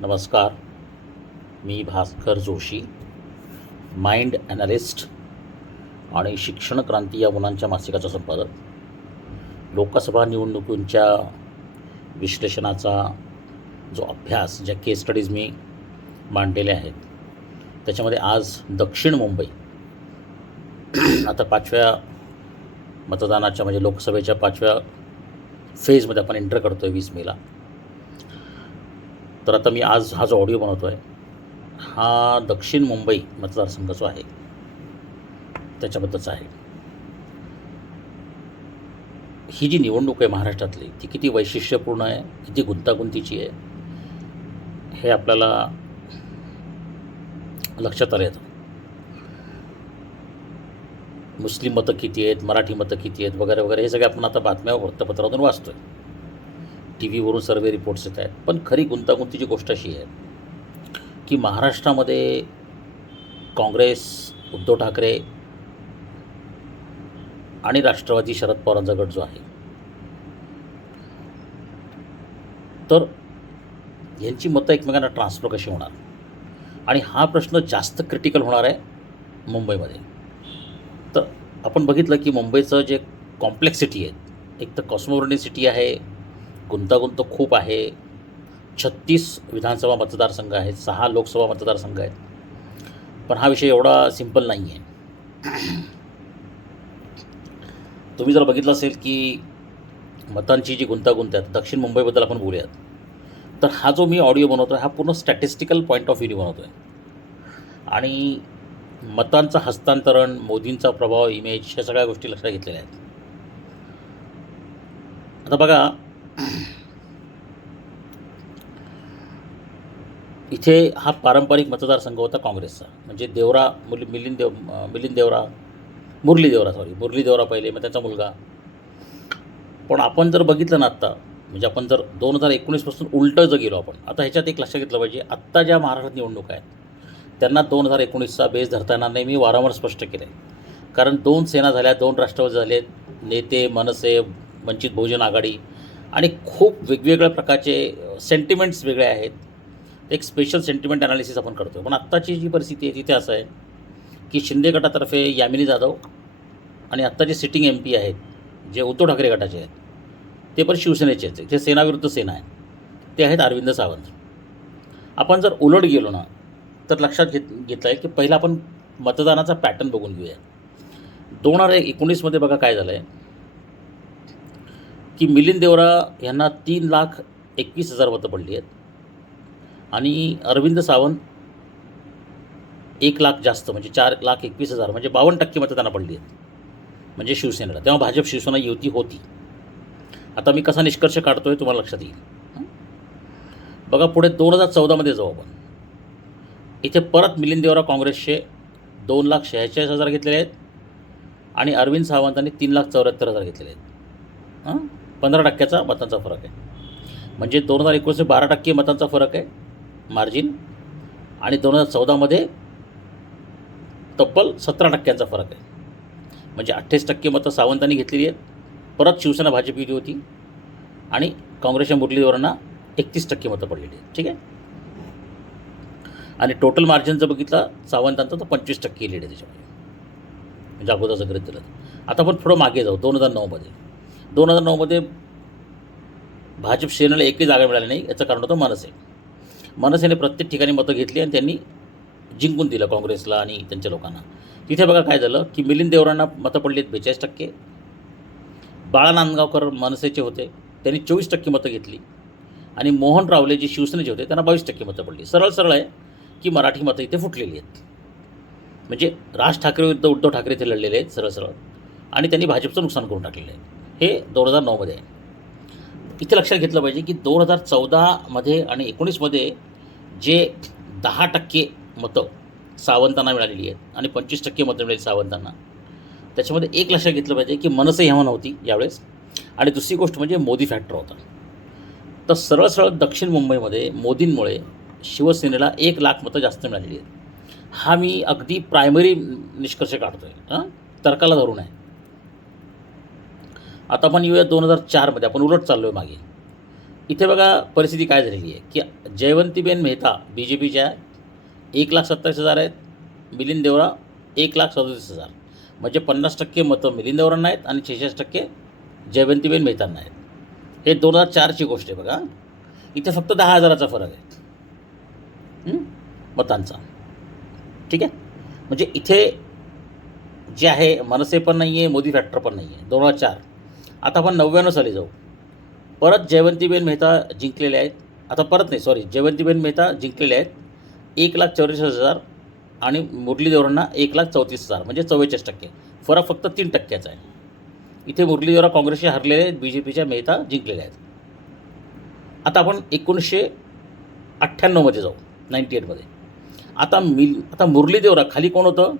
नमस्कार. मी Bhaskar Joshi mind analyst आणि शिक्षण क्रांती या मुलांच्या मासिकाचा संपादक. लोकसभा निवडणुकींच्या विश्लेषणाचा जो अभ्यास ज्या केस स्टडीज मी मांडलेल्या आहेत त्याच्यामध्ये आज दक्षिण मुंबई आता पाचव्या मतदानाच्या म्हणजे लोकसभेच्या पाचव्या फेजमध्ये आपण एंटर करतो आहे वीस मेला तर आता मी आज हा जो ऑडिओ बनवतो आहे हा दक्षिण मुंबई मतदारसंघ जो आहे. त्याच्याबद्दलचा आहे. ही जी निवडणूक आहे महाराष्ट्रातली ती किती वैशिष्ट्यपूर्ण आहे किती गुंतागुंतीची आहे हे आपल्याला लक्षात आलं येतं मुस्लिम मतं किती आहेत मराठी मतं किती आहेत वगैरे वगैरे हे सगळे आपण आता बातम्या वृत्तपत्रातून वाचतो आहे टी व्हीवरून सर्वे रिपोर्ट्स येत आहेत. पण खरी गुंतागुंतीची गोष्ट अशी आहे की महाराष्ट्रामध्ये काँग्रेस उद्धव ठाकरे आणि राष्ट्रवादी शरद पवारांचा गट जो आहे. तर यांची मतं एकमेकांना ट्रान्सफर कशी होणार? आणि हा प्रश्न जास्त क्रिटिकल होणार आहे मुंबईमध्ये. तर आपण बघितलं की मुंबईचं जे कॉम्प्लेक्सिटी आहे एक तर कॉस्मोरनी सिटी आहे गुंतागुंत खूप आहे. छत्तीस विधानसभा मतदारसंघ आहेत सहा लोकसभा मतदारसंघ आहेत. पण हा विषय एवढा सिंपल नाही आहे तुम्ही जर बघितलं असेल की मतांची जी गुंतागुंत आहे दक्षिण मुंबईबद्दल आपण बोलूयात. तर हा जो मी ऑडिओ बनवतो आहे हा पूर्ण स्टॅटिस्टिकल पॉईंट ऑफ व्ह्यूने बनवतो आहे आणि मतांचं हस्तांतरण मोदींचा प्रभाव इमेज ह्या सगळ्या गोष्टी लक्षात घेतलेल्या आहेत. आता बघा इथे हा पारंपरिक मतदारसंघ होता काँग्रेसचा. म्हणजे देवरा मुली मिलिंद देव मिलिंद देवरा मुरली देवरा सॉरी मुरली देवरा पहिले मग त्यांचा मुलगा. पण आपण जर बघितलं ना आत्ता म्हणजे आपण जर दोन हजार एकोणीसपासून उलटं जर गेलो आपण आता ह्याच्यात एक लक्षात घेतलं पाहिजे आत्ता ज्या महाराष्ट्रात निवडणूक आहेत त्यांना दोन हजार एकोणीसचा बेस धरता येणार नाही मी वारंवार स्पष्ट केलं आहे कारण दोन सेना झाल्या दोन राष्ट्रवादी झाले नेते मनसे वंचित बहुजन आघाडी आणि खूप वेगवेगळ्या प्रकारचे सेंटिमेंट्स वेगळे आहेत. एक स्पेशल सेंटिमेंट ॲनालिसिस आपण करतो पण आत्ताची जी परिस्थिती आहे तिथे असं आहे की शिंदे गटातर्फे यामिनी जाधव आणि आत्ता जे सिटिंग एम पी आहेत जे उद्धव ठाकरे गटाचे आहेत ते पण शिवसेनेचे आहेत. जे सेनाविरुद्ध सेना आहे. ते आहेत अरविंद सावंत. आपण जर उलट गेलो ना तर लक्षात घेत घेतलं आहे की पहिला आपण मतदानाचा पॅटर्न बघून घेऊया. दोन हजार एकोणीसमध्ये बघा काय झालं आहे की मिलिंद देवरा यांना तीन लाख एकवीस हजार मतं पडली आहेत. आणि अरविंद सावंत एक लाख जास्त म्हणजे चार लाख एकवीस हजार म्हणजे बावन्न टक्के मतं त्यांना पडली आहेत. म्हणजे शिवसेनेला. तेव्हा भाजप शिवसेना युती होती. आता मी कसा निष्कर्ष काढतो आहे तुम्हाला लक्षात येईल. बघा पुढे दोन हजार चौदामध्ये जाऊ आपण. इथे परत मिलिंद देवरा काँग्रेसचे दोन लाख शहाचाळीस हजार घेतलेले आहेत आणि अरविंद सावंतांनी तीन लाख चौऱ्याहत्तर हजार घेतलेले आहेत. हां? पंधरा टक्क्याचा मतांचा फरक आहे. म्हणजे दोन हजार एकोणीसशे बारा टक्के मतांचा फरक आहे. मार्जिन. आणि दोन हजार चौदामध्ये तब्बल सतरा टक्क्यांचा फरक आहे. म्हणजे अठ्ठावीस टक्के मतं सावंतांनी घेतलेली आहेत. परत शिवसेना भाजप युती होती. आणि काँग्रेसच्या मुरलीधरांना एकतीस टक्के मतं पडलेली आहेत. ठीक आहे? आणि टोटल मार्जिन जर बघितलं सावंतांचं तर पंचवीस टक्के लीड आहे त्याच्यामध्ये. म्हणजे अगोदरचं गृहित दिलं आता आपण थोडं मागे जाऊ. दोन हजार नऊमध्ये दोन हजार नऊमध्ये भाजप सेनेला एकही जागा मिळाली नाही. याचं कारण होतं मनसे. मनसेने प्रत्येक ठिकाणी मतं घेतली आणि त्यांनी जिंकून दिलं काँग्रेसला आणि त्यांच्या लोकांना. तिथे बघा काय झालं की मिलिंद देवरांना मतं पडली आहेत बेचाळीस टक्के. बाळा नांदगावकर मनसेचे होते त्यांनी चोवीस टक्के मतं घेतली. आणि मोहन रावले जे शिवसेनेचे होते त्यांना बावीस टक्के मतं पडली. सरळ सरळ आहे की मराठी मतं इथे फुटलेली आहेत. म्हणजे राज ठाकरे विरुद्ध उद्धव ठाकरे इथे लढलेले आहेत सरळ सरळ. आणि त्यांनी भाजपचं नुकसान करून टाकलेलं आहे. हे दोन हजार नऊमध्ये आहे. इथे लक्षात घेतलं पाहिजे की दोन हजार चौदामध्ये आणि एकोणीसमध्ये जे दहा टक्के मतं सावंतांना मिळालेली आहेत आणि पंचवीस टक्के मतं मिळाली सावंतांना. त्याच्यामध्ये एक लक्षात घेतलं पाहिजे की मनसे ह्यावा नव्हती यावेळेस. आणि दुसरी गोष्ट म्हणजे मोदी फॅक्टर होता. तर सरळ सरळ दक्षिण मुंबईमध्ये मोदींमुळे शिवसेनेला एक लाख मतं जास्त मिळालेली आहेत. हा मी अगदी प्रायमरी निष्कर्ष काढतो आहे हां? तर्काला धरून आहे आता आपण येऊया दोन हजार चारमध्ये. आपण उलट चाललो आहे मागे. इथे बघा परिस्थिती काय झालेली आहे की जयवंतीबेन मेहता बी जे पीच्या एक लाख सत्तावीस हजार आहेत मिलिंद देवरा एक लाख सदतीस हजार. म्हणजे पन्नास टक्के मतं मिलिंद देवरांना आहेत आणि छेचाळीस टक्के जयवंतीबेन मेहतांना आहेत. हे दोन हजार चारची गोष्ट आहे बघा. इथे फक्त दहा हजाराचा फरक आहे. मतांचा. ठीक आहे? म्हणजे इथे जे आहे मनसे पण नाही आहे मोदी फॅक्टर पण नाही आहे दोन हजार चार. आता आपण नव्याण्णव साली जाऊ. परत जयवंतीबेन मेहता जिंकलेले आहेत. आता परत नाही सॉरी जयवंतीबेन मेहता जिंकलेले आहेत. एक लाख चौवेचाळीस हजार आणि मुरली देवरांना एक लाख चौतीस हजार म्हणजे चव्वेचाळीस टक्के. फरक फक्त तीन टक्क्याचा आहे. इथे मुरली देवरा काँग्रेसचे हरलेले आहेत बी जे पीच्या मेहता जिंकलेले आहेत. आता आपण एकोणीसशे अठ्ठ्याण्णवमध्ये जाऊ नाईन्टी एटमध्ये आता मिल आता मुरली देवरा खाली कोण होतं?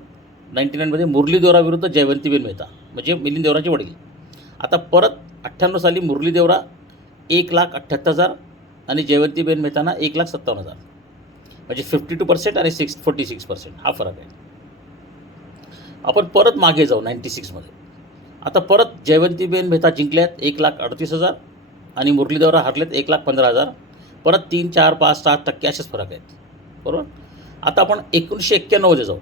नाईन्टी नाईनमध्ये मुरली देवरा विरुद्ध जयवंतीबेन मेहता म्हणजे मिलिंद देवराचे वडील. आता परत अठ्ठ्याण्णव साली मुरली देवरा एक लाख अठ्ठ्याहत्तर हजार आणि जयवंतीबेन मेहताना एक लाख सत्तावन्न हजार. म्हणजे फिफ्टी टू पर्सेंट आणि सिक्स फोर्टी सिक्स पर्सेंट हा फरक आहे. आपण परत मागे जाऊ नाईन्टी सिक्समध्ये आता परत जयवंतीबेन मेहता जिंकल्यात एक लाख अडतीस हजार आणि मुरली देवरा हरलेत एक लाख पंधरा हजार. परत तीन चार पाच सात टक्के असेच फरक आहेत. बरोबर? आता आपण एकोणीसशे एक्क्याण्णवमध्ये जाऊ.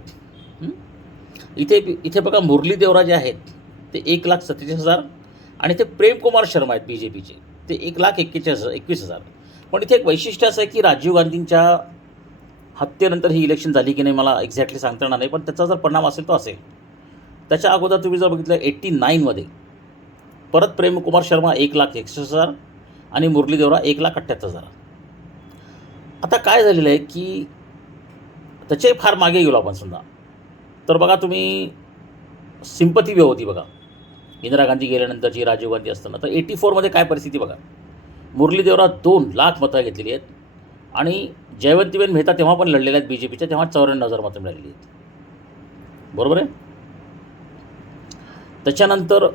इथे इथे बघा मुरली देवरा जे आहेत ते एक लाख सत्तेचाळीस हजार आणि ते प्रेमकुमार शर्मा आहेत बी जे पीचे ते एक लाख एक्केचाळीस हजार एकवीस हजार. पण इथे एक वैशिष्ट्य असं आहे की राजीव गांधींच्या हत्येनंतर ही इलेक्शन झाली की नाही मला एक्झॅक्टली सांगता येणार नाही पण त्याचा जर परिणाम असेल तो असेल. त्याच्या अगोदर तुम्ही जर बघितलं एट्टी नाईनमध्ये परत प्रेमकुमार शर्मा एक लाख एकसष्ट हजार आणि मुरली देवरा एक लाख अठ्ठ्याहत्तर हजार. आता काय झालेलं आहे की त्याचे फार मागे गेलो आपण समजा. तर बघा तुम्ही सिंपथी व्यव होती बघा. इंदिरा गांधी गेल्यानंतरची राजीव गांधी असताना तर एटी फोरमध्ये काय परिस्थिती बघा. मुरली देवरा दोन लाख मतं घेतलेली आहेत आणि जयवंतीबेन मेहता तेव्हा पण लढलेल्या आहेत बी जे पीच्या तेव्हा चौऱ्याण्णव हजार मतं मिळालेली आहेत. बरोबर आहे? त्याच्यानंतर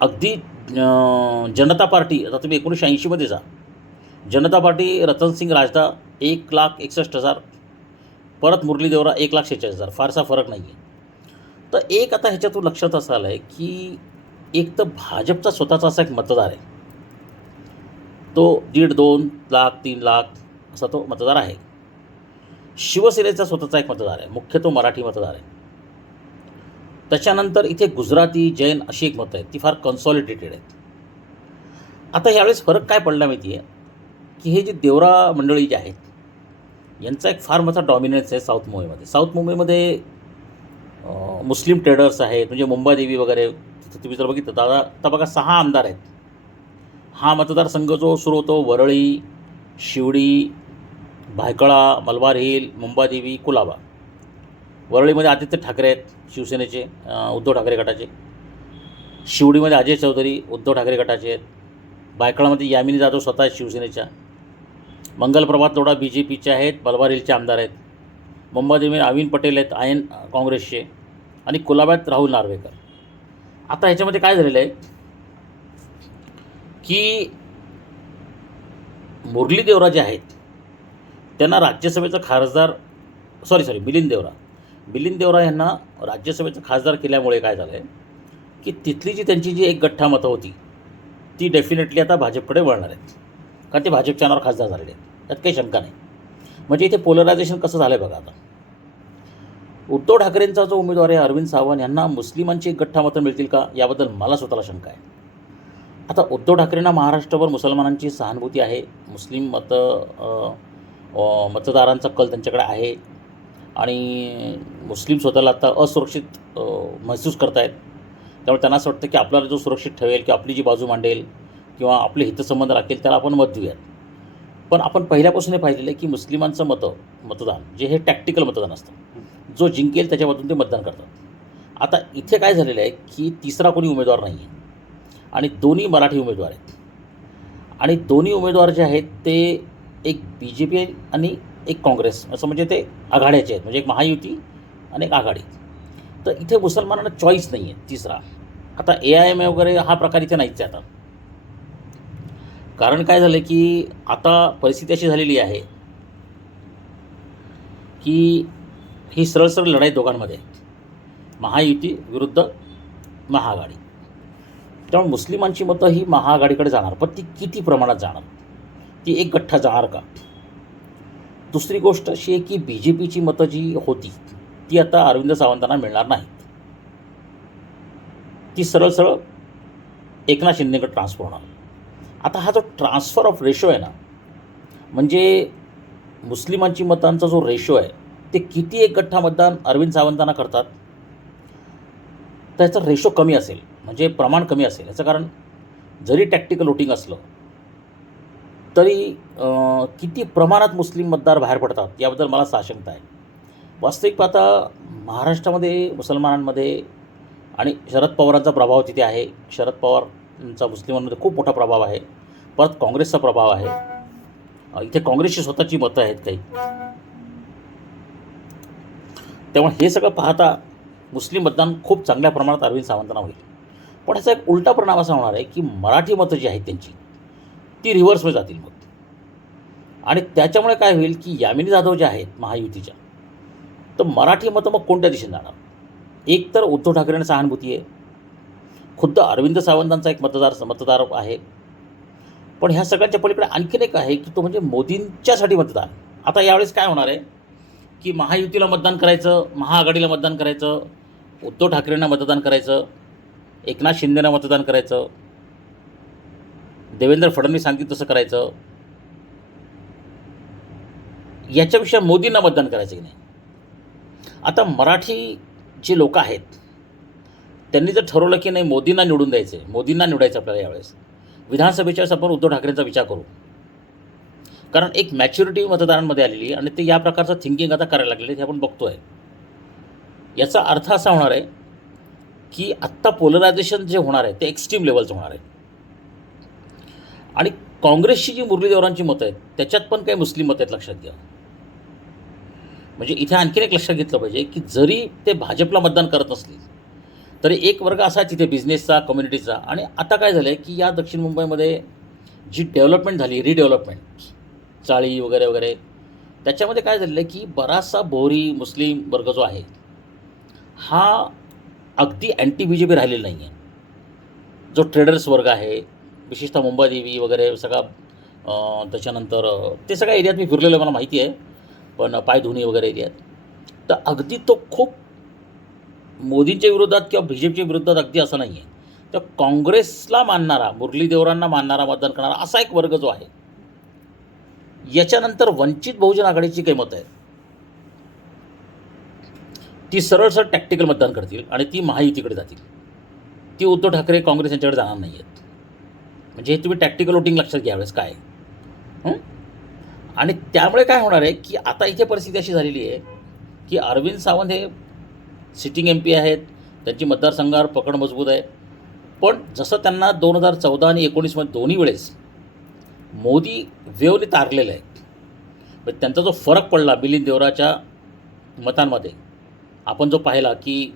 अगदी जनता पार्टी आता तुम्ही एकोणीसशे ऐंशीमध्ये जा. जनता पार्टी रतनसिंग राजदा एक लाख एकसष्ट हजार परत मुरली देवरा एक लाख शेहेचाळीस हजार. फारसा फरक नाही आहे तर एक आता ह्याच्यातून लक्षात असं आलं आहे की एक तर भाजपचा स्वतःचा असा एक मतदार आहे. तो दीड दोन लाख तीन लाख असा तो मतदार आहे. शिवसेनेचा स्वतःचा एक मतदार आहे. मुख्य तो मराठी मतदार आहे. त्याच्यानंतर इथे गुजराती जैन अशी एक मतं आहेत. ती फार कन्सॉलिडेटेड आहेत. आता ह्यावेळेस फरक काय पडला माहिती आहे की हे जे देवरा मंडळी जे आहेत यांचा एक फार मोठा डॉमिनन्स आहे साऊथ मुंबईमध्ये. साऊथ मुंबईमध्ये मुस्लिम ट्रेडर्स आहेत म्हणजे मुंबादेवी वगैरे तिथं तुम्ही जर बघितलं दादा आता बघा सहा आमदार आहेत. हा मतदारसंघ जो सुरू होतो वरळी शिवडी भायकळा मलबार हिल मुंबादेवी कुलाबा. वरळीमध्ये आदित्य ठाकरे आहेत शिवसेनेचे उद्धव ठाकरे गटाचे. शिवडीमध्ये अजय चौधरी उद्धव ठाकरे गटाचे आहेत. बायकळामध्ये यामिनी जाधव स्वतः शिवसेनेच्या. मंगलप्रभात लोढा बी जे पीचे आहेत मलबार हिलचे आमदार आहेत. मुंबईमध्ये अविन पटेल आहेत आय एन काँग्रेसचे आणि कुलाब्यात राहुल नार्वेकर. आता ह्याच्यामध्ये काय झालेलं आहे? की मुरली देवरा जे आहेत त्यांना राज्यसभेचा खासदार सॉरी सॉरी मिलिंद देवरा. मिलिंद देवरा यांना राज्यसभेचा खासदार केल्यामुळे काय झालं आहे की तिथली जी त्यांची जी एक गठ्ठा मतं होती ती डेफिनेटली आता भाजपकडे वळणार आहेत. कारण ते भाजपच्या नावावर खासदार झालेले आहेत. त्यात काही शंका नाही. म्हणजे इथे पोलरायझेशन कसं झालं आहे बघा आता? उद्धव ठाकरेंचा जो उमेदवार आहे अरविंद सावंत यांना मुस्लिमांची एक गठ्ठा मतं मिळतील का? याबद्दल मला स्वतःला शंका आहे. आता उद्धव ठाकरेंना महाराष्ट्रभर मुसलमानांची सहानुभूती आहे. मुस्लिम मतं मतदारांचा कल त्यांच्याकडे आहे. आणि मुस्लिम स्वतःला आता असुरक्षित महसूस महसूस करतायत. त्यामुळे त्यांना असं वाटतं की आपल्याला जो सुरक्षित ठेवेल किंवा आपली जी बाजू मांडेल किंवा आपले हितसंबंध राखेल त्याला आपण मत देऊयात. पण आपण पहिल्यापासून हे पाहिलेलं आहे की मुस्लिमांचं मतं मतदान जे हे टॅक्टिकल मतदान असतं. जो जिंकेल त्याच्यामधून ते मतदान करतात. आता इथे काय झालेलं आहे की तिसरा कोणी उमेदवार नाही आहे आणि दोन्ही मराठी उमेदवार आहेत. आणि दोन्ही उमेदवार जे आहेत ते एक बी जे पी आणि एक काँग्रेस असं म्हणजे ते आघाड्याचे आहेत. म्हणजे एक महायुती आणि एक आघाडी. तर इथे मुसलमानांना चॉईस नाही आहे तिसरा. आता ए आय एम वगैरे हा प्रकार इथे नाहीच आहे आता. कारण काय झालं की आता परिस्थिती अशी झालेली आहे की ही सरळ सरळ लढाई दोघांमध्ये आहे. महायुती विरुद्ध महाआघाडी. त्यामुळे मुस्लिमांची मतं ही महाआघाडीकडे जाणार पण ती किती प्रमाणात जाणार? ती एक गठ्ठा जाणार का? दुसरी गोष्ट अशी आहे की बी जे पीची मतं जी होती ती आता अरविंद सावंतांना मिळणार नाहीत. ती सरळ सरळ एकनाथ शिंदेकडे ट्रान्सफर होणार. आता हा जो ट्रान्सफर ऑफ रेशो आहे ना म्हणजे मुस्लिमांची मतांचा जो रेशो आहे ते किती एक गठ्ठा मतदान अरविंद सावंतांना करतात त्याचा रेशो कमी असेल म्हणजे प्रमाण कमी असेल. याचं कारण जरी टॅक्टिकल वोटिंग असलं तरी किती प्रमाणात मुस्लिम मतदार बाहेर पडतात याबद्दल मला साशंकता आहे. वास्तविक पाहता महाराष्ट्रामध्ये मुसलमानांमध्ये आणि शरद पवारांचा प्रभाव तिथे आहे. शरद पवारांचा मुस्लिमांमध्ये खूप मोठा प्रभाव आहे. परत काँग्रेसचा प्रभाव आहे. इथे काँग्रेसची स्वतःची मतं आहेत काही. त्यामुळे हे सगळं पाहता मुस्लिम मतदान खूप चांगल्या प्रमाणात अरविंद सावंतांना होईल. पण ह्याचा एक उलटा परिणाम असा होणार आहे की मराठी मतं जी आहेत त्यांची ती रिव्हर्समध्ये जातील मग. आणि त्याच्यामुळे काय होईल की यामिनी जाधव ज्या आहेत महायुतीच्या तर मराठी मतं मग कोणत्या दिशेने जाणार? एक तर उद्धव ठाकरेंना सहानुभूती आहे. खुद्द अरविंद सावंतांचा एक मतदार मतदार आहे. पण ह्या सगळ्यांच्या पलीकडे आणखीन एक आहे की तो म्हणजे मोदींच्यासाठी मतदान. आता यावेळेस काय होणार आहे? की महायुतीला मतदान करायचं महाआघाडीला मतदान करायचं उद्धव ठाकरेंना मतदान करायचं एकनाथ शिंदेना मतदान करायचं देवेंद्र फडणवीस सांगितलं तसं करायचं. याच्यापेक्षा मोदींना मतदान करायचं की नाही? आता मराठी जे लोक आहेत त्यांनी जर ठरवलं की नाही मोदींना निवडून द्यायचं आहे मोदींना निवडायचं आपल्याला यावेळेस. विधानसभेच्या वेळेस आपण उद्धव ठाकरेंचा विचार करू. कारण एक मॅच्युरिटी मतदारांमध्ये आलेली आणि ते या प्रकारचं थिंकिंग आता करायला लागलेले हे आपण बघतो आहे याचा अर्थ असा होणार आहे की आत्ता पोलरायझेशन जे होणार आहे ते एक्स्ट्रीम लेवलचं होणार आहे. आणि काँग्रेसची जी मुरलीदेवरांची मतं आहेत त्याच्यात पण काही मुस्लिम मतं आहेत लक्षात घ्या. म्हणजे इथे आणखीन एक लक्षात घेतलं पाहिजे की जरी ते भाजपला मतदान करत नसले तरी एक वर्ग असा तिथे बिझनेसचा कम्युनिटीचा आणि आता काय झालं आहे की या दक्षिण मुंबईमध्ये जी डेव्हलपमेंट झाली रिडेव्हलपमेंट चाळी वगैरे वगैरे. त्याच्यामध्ये काय झालेलं आहे की बराचसा बोरी मुस्लिम वर्ग जो आहे हा अगदी अँटी बी जे पी राहिलेला नाही आहे जो ट्रेडर्स वर्ग आहे विशेषतः मुंबादेवी वगैरे सगळा त्याच्यानंतर ते सगळ्या एरियात मी फिरलेलो आहे मला माहिती आहे. पण पायधुनी वगैरे एरियात. तर अगदी तो खूप मोदींच्या विरोधात किंवा बी जे पीच्या विरोधात अगदी असं नाही आहे तर काँग्रेसला मानणारा मुरली देवरांना मानणारा मतदान करणारा असा एक वर्ग जो आहे याच्यानंतर वंचित बहुजन आघाडीची काही मतं आहेत. ती सरळ सरळ टॅक्टिकल मतदान करतील आणि ती महायुतीकडे जातील. ती उद्धव ठाकरे काँग्रेस यांच्याकडे जाणार नाही आहेत म्हणजे हे तुम्ही टॅक्टिकल वोटिंग लक्षात घ्यावेळेस काय आणि त्यामुळे काय होणार आहे की आता इथे परिस्थिती अशी झालेली आहे की अरविंद सावंत हे सिटिंग एम पी आहेत. त्यांची मतदारसंघावर पकड मजबूत आहे. पण जसं त्यांना दोन हजार चौदा आणि एकोणीसमध्ये दोन्ही वेळेस मोदी वेवने तारलेलं आहे पण म्हणजे त्यांचा जो फरक पडला मिलिंद देवराच्या मतांमध्ये आपण जो पाहिला की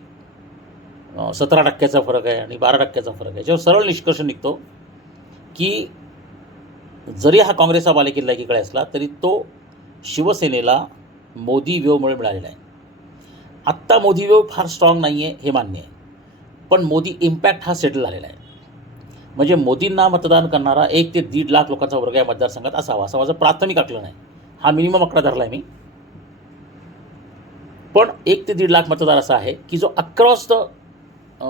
सतरा टक्क्याचा फरक आहे आणि बारा टक्क्याचा फरक आहे याच्यावर सरळ निष्कर्ष निघतो की जरी हा काँग्रेसचा बालेकिल्ला एकीकडे असला तरी तो शिवसेनेला मोदी वेवमुळे मिळालेला आहे. आत्ता मोदी वेव फार स्ट्रॉंग नाही आहे हे मान्य आहे. पण मोदी इम्पॅक्ट हा सेटल झालेला आहे. म्हणजे मोदींना मतदान करणारा एक ते दीड लाख लोकांचा वर्ग या मतदारसंघात असावा. असं माझं प्राथमिक आकलन आहे. हा मिनिमम आकडा धरला आहे मी. पण एक ते दीड लाख मतदार असा आहे की जो अक्रॉस द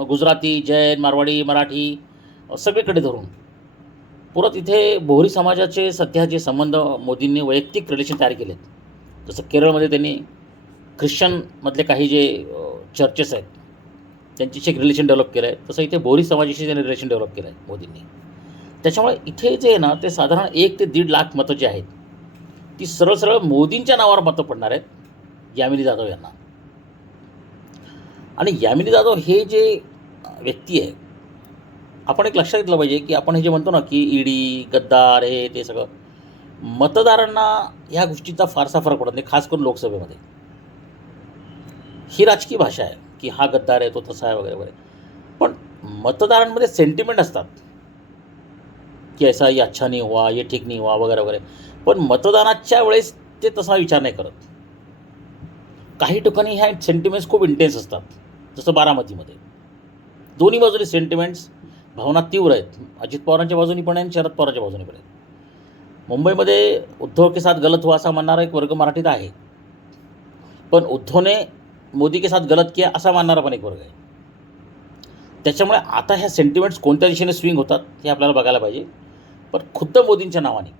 गुजराती जैन मारवाडी मराठी सगळीकडे धरून परत इथे बोहरी समाजाचे सध्या जे संबंध मोदींनी वैयक्तिक रिलेशन तयार केलेत. जसं केरळमध्ये त्यांनी ख्रिश्चनमधले काही जे चर्चेस आहेत त्यांच्याशी एक रिलेशन डेव्हलप केलं आहे तसं इथे बोरी समाजाशी त्यांनी रिलेशन डेव्हलप केलं आहे मोदींनी. त्याच्यामुळे इथे जे आहे ना ते साधारण एक ते दीड लाख मतं जी आहेत ती सरळ सरळ मोदींच्या नावावर मतं पडणार आहेत यामिनी जाधव यांना. आणि यामिनी जाधव हे जे व्यक्ती आहे आपण एक लक्षात घेतलं पाहिजे की आपण हे जे म्हणतो ना की ईडी गद्दार हे ते सगळं मतदारांना ह्या गोष्टीचा फारसा फरक पडत नाही खास करून लोकसभेमध्ये. ही राजकीय भाषा आहे. की हा गद्दार आहे तो तसा आहे वगैरे वगैरे. पण मतदारांमध्ये सेंटिमेंट असतात. की ऐसा ये अच्छा नाही हुआ ये ठीक नाही हुआ वगैरे वगैरे. पण मतदानाच्या वेळेस ते तसा विचार नाही करत. काही ठिकाणी ह्या सेंटिमेंट्स खूप इंटेन्स असतात. जसं बारामतीमध्ये. दोन्ही बाजूने सेंटिमेंट्स भावना तीव्र आहेत. अजित पवारांच्या बाजूनी पण आहे आणि शरद पवारांच्या बाजूनी पण आहेत. मुंबईमध्ये उद्धव के साथ गलत हुआ असा म्हणणारा एक वर्ग मराठीत आहे. पण उद्धवने मोदी के साथ गलत किया असा मानणारा पण एक वर्ग आहे. त्याच्यामुळे आता ह्या सेंटिमेंट्स कोणत्या दिशेने स्विंग होतात हे आपल्याला बघायला पाहिजे. पण खुद्द मोदींच्या नावाने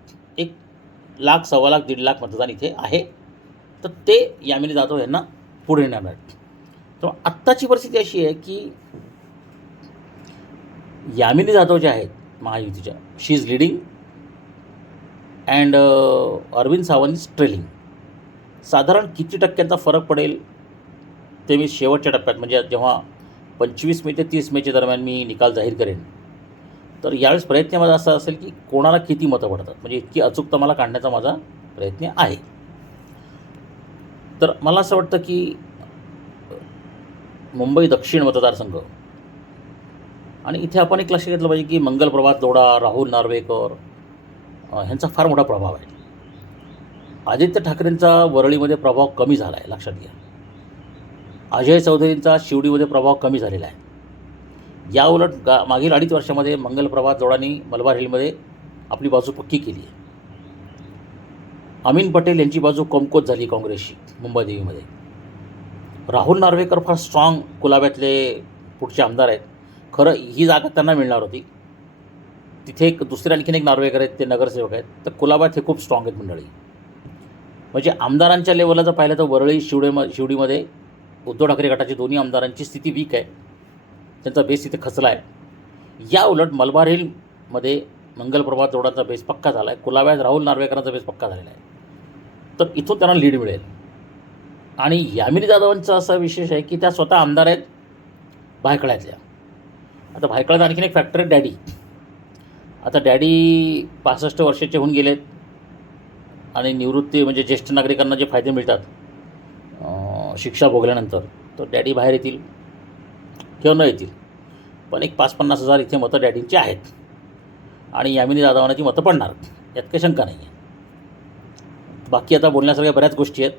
एक लाख सव्वा लाख दीड लाख मतदान इथे आहे. तर ते यामिनी जाधव यांना पुढे नेणार आहेत. तर आत्ताची परिस्थिती अशी आहे की यामिनी जाधव ज्या आहेत महायुतीच्या she is leading and Arvind Sawant is trailing साधारण किती टक्क्यांचा फरक पडेल ते मी शेवटच्या टप्प्यात म्हणजे जेव्हा पंचवीस मे ते तीस मेच्या दरम्यान मी निकाल जाहीर करेन तर यावेळेस प्रयत्न माझा असा असेल की कोणाला किती मतं पडतात? म्हणजे इतकी अचूकता मला काढण्याचा माझा प्रयत्न आहे. तर मला असं वाटतं की मुंबई दक्षिण मतदारसंघ आणि इथे आपण एक लक्ष घेतलं पाहिजे की मंगल प्रभात दोडा राहुल नार्वेकर ह्यांचा फार मोठा प्रभाव आहे. आदित्य ठाकरेंचा वरळीमध्ये प्रभाव कमी झाला आहे लक्षात घ्या. अजय चौधरींचा शिवडीमध्ये प्रभाव कमी झालेला आहे. या उलट गा मागील अडीच वर्षामध्ये मंगल प्रभात जोडांनी मलबार हिलमध्ये आपली बाजू पक्की केली आहे. अमीन पटेल यांची बाजू कमकोत झाली काँग्रेसची मुंबई देवीमध्ये. राहुल नार्वेकर फार स्ट्रॉंग कुलाब्यातले पुढचे आमदार आहेत. खरं ही जागा त्यांना मिळणार होती. तिथे एक दुसरे आणखीन एक नार्वेकर आहेत ते नगरसेवक आहेत. तर कुलाब्यात हे खूप स्ट्रॉंग आहेत मंडळी. म्हणजे आमदारांच्या लेवलला जर पाहिलं तर वरळी शिवडे शिवडीमध्ये उद्धव ठाकरे गटाची दोन्ही आमदारांची स्थिती वीक आहे. त्यांचा बेस इथे खचला आहे. या उलट मलबार हिलमध्ये मंगल प्रभात जोडांचा बेस पक्का झाला आहे कुलाव्यात राहुल नार्वेकरांचा बेस पक्का झालेला आहे. तर इथून त्यांना लीड मिळेल. आणि यामिनी जाधवांचा असा विशेष आहे की त्या स्वतः आमदार आहेत भायखळ्यातल्या. आता भायखळ्यात आणखीन एक फॅक्टर आहे डॅडी. आता डॅडी पासष्ट वर्षाचे होऊन गेलेत. आणि निवृत्ती म्हणजे ज्येष्ठ नागरिकांना जे फायदे मिळतात शिक्षा भोगल्यानंतर तर डॅडी बाहेर येतील किंवा न येतील. पण एक पाच पन्नास हजार इथे मतं डॅडींची आहेत. आणि यामिनी दादावानाची मतं पडणार. यात काही शंका नाही आहे बाकी आता बोलण्यासारख्या बऱ्याच गोष्टी आहेत.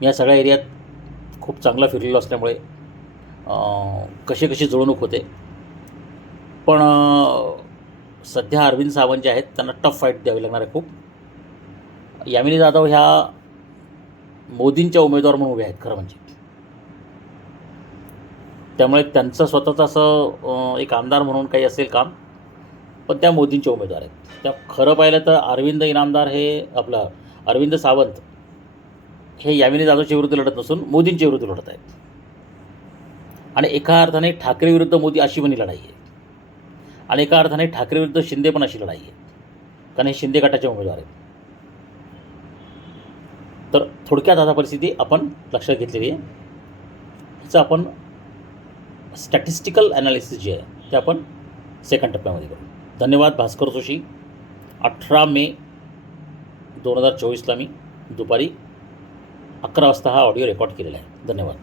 मी या सगळ्या एरियात खूप चांगला फिरलेलो असल्यामुळे कशी कशी जुळवणूक होते. पण सध्या अरविंद सावंत जे आहेत त्यांना टफ फाईट द्यावी लागणार आहे खूप. यामिनी जाधव ह्या मोदींच्या उमेदवार म्हणून उभे आहेत खरं म्हणजे. त्यामुळे त्यांचं स्वतःचं असं एक आमदार म्हणून काही असेल काम पण त्या मोदींचे उमेदवार आहेत. त्या खरं पाहिलं तर अरविंद इनामदार हे आपलं अरविंद सावंत हे यामिनी जाधवच्या विरुद्ध लढत नसून मोदींच्या विरुद्ध लढत आहेत. आणि एका अर्थाने ठाकरे विरुद्ध मोदी अशी पण लढाई आहे. आणि एका अर्थाने ठाकरे विरुद्ध शिंदे पण अशी लढाई आहे. कारण हे शिंदे गटाचे उमेदवार आहेत. तर थोडक्यात आता परिस्थिती आपण लक्षात घेतलेली आहे. ह्याचं आपण स्टॅटिस्टिकल ॲनालिसिस जे आहे ते आपण सेकंड टप्प्यामध्ये करू. धन्यवाद भास्कर जोशी. अठरा मे दोन हजार चोवीसला मी दुपारी अकरा वाजता हा ऑडिओ रेकॉर्ड केलेला आहे. धन्यवाद.